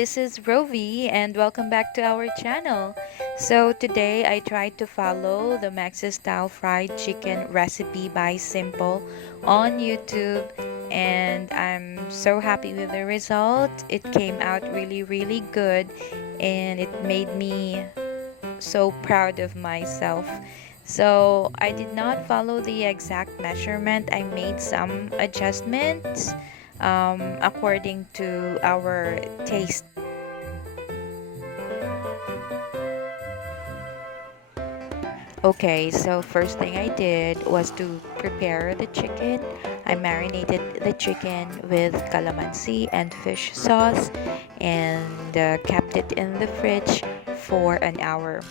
this is Rovi and welcome back to our channel. So today I tried to follow the Max's style fried chicken recipe by Simpol on YouTube, and I'm so happy with the result. It came out really good, and it made me so proud of myself. So I did not follow the exact measurement. I made some adjustments according to our taste. Okay, so first thing I did was to prepare the chicken. I marinated the chicken with calamansi and fish sauce and kept it in the fridge for an hour.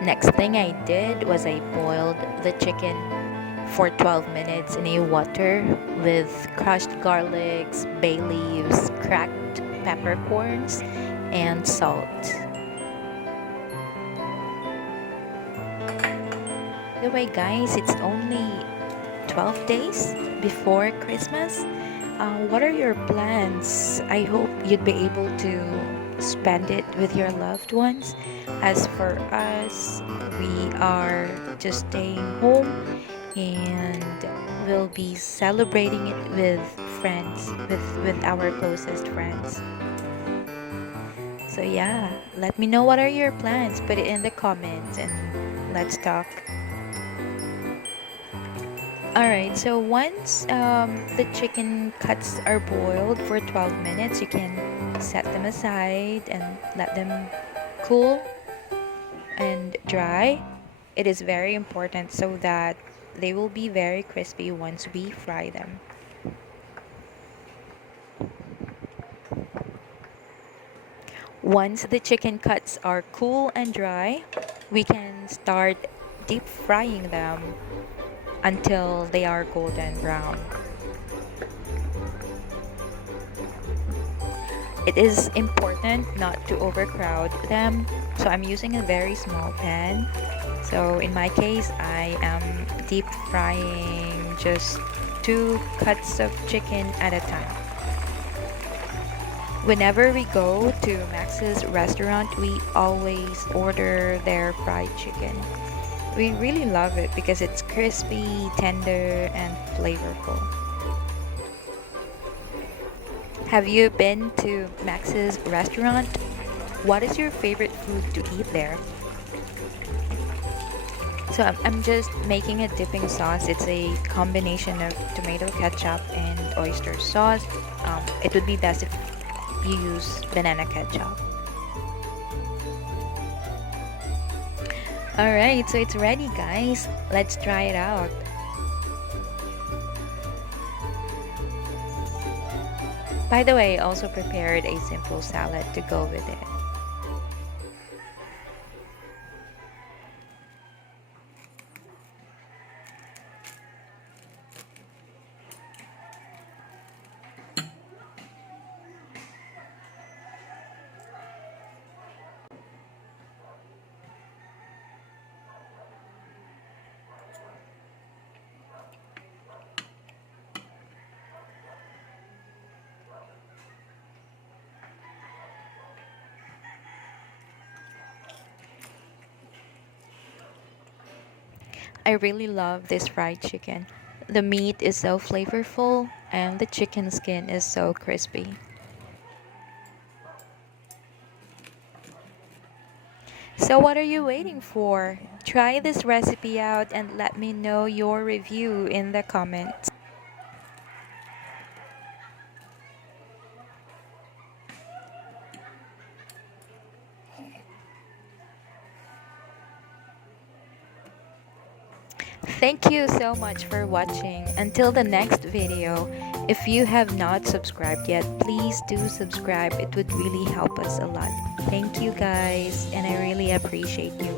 Next thing I did was I boiled the chicken for 12 minutes in a water with crushed garlics, bay leaves, cracked peppercorns, and salt. By the way, guys, it's only 12 days before Christmas. What are your plans? I hope you'd be able to spend it with your loved ones. As for us, we are just staying home and we'll be celebrating it with friends, with our closest friends. So yeah, let me know what are your plans. Put it in the comments and let's talk. Alright, so once the chicken cuts are boiled for 12 minutes, you can set them aside and let them cool and dry. It is very important so that they will be very crispy once we fry them. Once the chicken cuts are cool and dry, we can start deep frying them until they are golden brown. It is important not to overcrowd them, so I'm using a very small pan. So in my case, I am deep frying just 2 cuts of chicken at a time. Whenever we go to Max's restaurant, we always order their fried chicken. We really love it because it's crispy, tender, and flavorful. Have you been to Max's restaurant? What is your favorite food to eat there? So I'm just making a dipping sauce. It's a combination of tomato ketchup and oyster sauce. It would be best if you use banana ketchup. Alright, so it's ready, guys. Let's try it out. By the way, I also prepared a simple salad to go with it. I really love this fried chicken. The meat is so flavorful and the chicken skin is so crispy. So what are you waiting for? Try this recipe out and let me know your review in the comments. Thank you so much for watching. Until the next video, if you have not subscribed yet, please do subscribe. It would really help us a lot. Thank you guys, and I really appreciate you